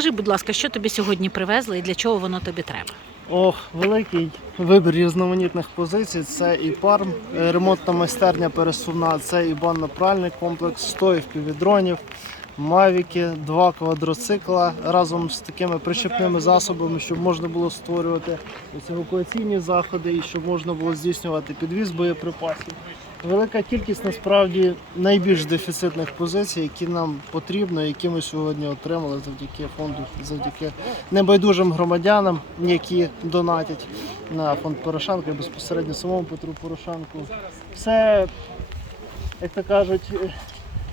Розкажи, будь ласка, що тобі сьогодні привезли і для чого воно тобі треба? Ох, великий вибір різноманітних позицій. Це і парм, е, ремонтна майстерня пересувна, це і банно-пральний комплекс, 100 впівдронів, мавіки, два квадроцикла разом з такими причепними засобами, щоб можна було створювати евакуаційні заходи і щоб можна було здійснювати підвіз боєприпасів. Велика кількість насправді найбільш дефіцитних позицій, які нам потрібно, які ми сьогодні отримали завдяки фонду, завдяки небайдужим громадянам, які донатять на фонд Порошенка і безпосередньо самому Петру Порошенку. Все, як то кажуть,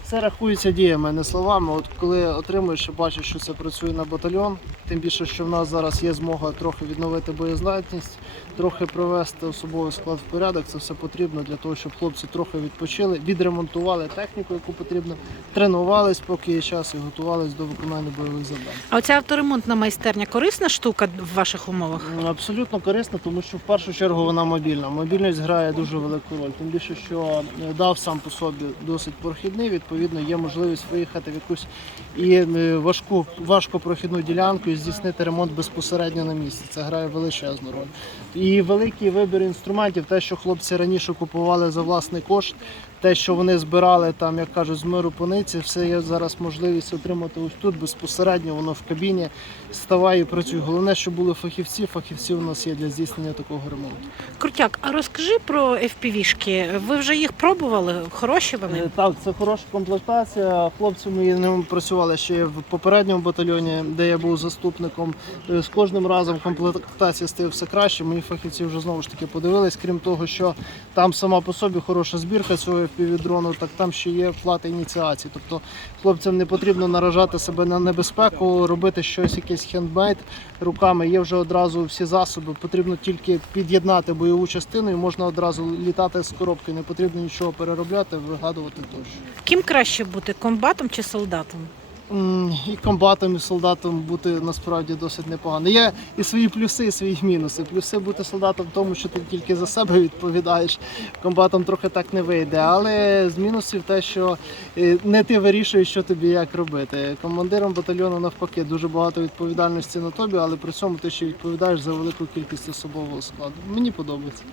е, все рахується діями, не словами. От коли отримуєш і бачиш, що це працює на батальйон, тим більше, що в нас зараз є змога трохи відновити боєздатність, трохи привести особовий склад в порядок. Це все потрібно для того, щоб хлопці трохи відпочили, відремонтували техніку, яку потрібно, тренувались, поки є час, і готувались до виконання бойових завдань. А оця авторемонтна майстерня корисна штука в ваших умовах? Абсолютно корисно, тому що в першу чергу вона мобільна. Мобільність грає дуже велику роль. Тим більше, що е, дав сам по собі досить прохідний, відповідно, є можливість виїхати в якусь і е, важку, важкопрохідну ділянку і здійснити ремонт безпосередньо на місці. Це грає величезну роль. І великий вибір інструментів, те, що хлопці раніше купували за власний кошт, те, що вони збирали там, як кажуть, з миру пониці, все є зараз можливість отримати ось тут безпосередньо, воно в кабіні. Ставай і працюй. Головне, щоб були фахівці. Фахівці у нас є для здійснення такого ремонту. Крутяк, а розкажи про FPV-шки. Ви вже їх пробували? Хороші вони? Е, Так, це хороша комплектація. Хлопці мої ними працювали ще в попередньому батальйоні, де я був заступником. Е, З кожним разом комплектація стає все краще. Мої фахівці вже знову ж таки подивились. Крім того, що там сама по собі хороша збірка цього FPV-дрону, так там ще є плата ініціації. Тобто хлопцям не потрібно наражати себе на небезпеку, робити щось, якийсь хендмейд руками. Є вже одразу всі засоби. Потрібно тільки під'єднати бойову частину і можна одразу літати з коробки. Не потрібно нічого переробляти, вигадувати тощо. Ким краще бути комбатом чи солдатом? І комбатом, і солдатом бути насправді досить непогано. Є і свої плюси, і свої мінуси. Плюси бути солдатом в тому, що ти тільки за себе відповідаєш. Комбатом трохи так не вийде. Але з мінусів те, що е, не ти вирішуєш, що тобі як робити. Командиром батальйону навпаки дуже багато відповідальності на тобі, але при цьому ти ще відповідаєш за велику кількість особового складу. Мені подобається.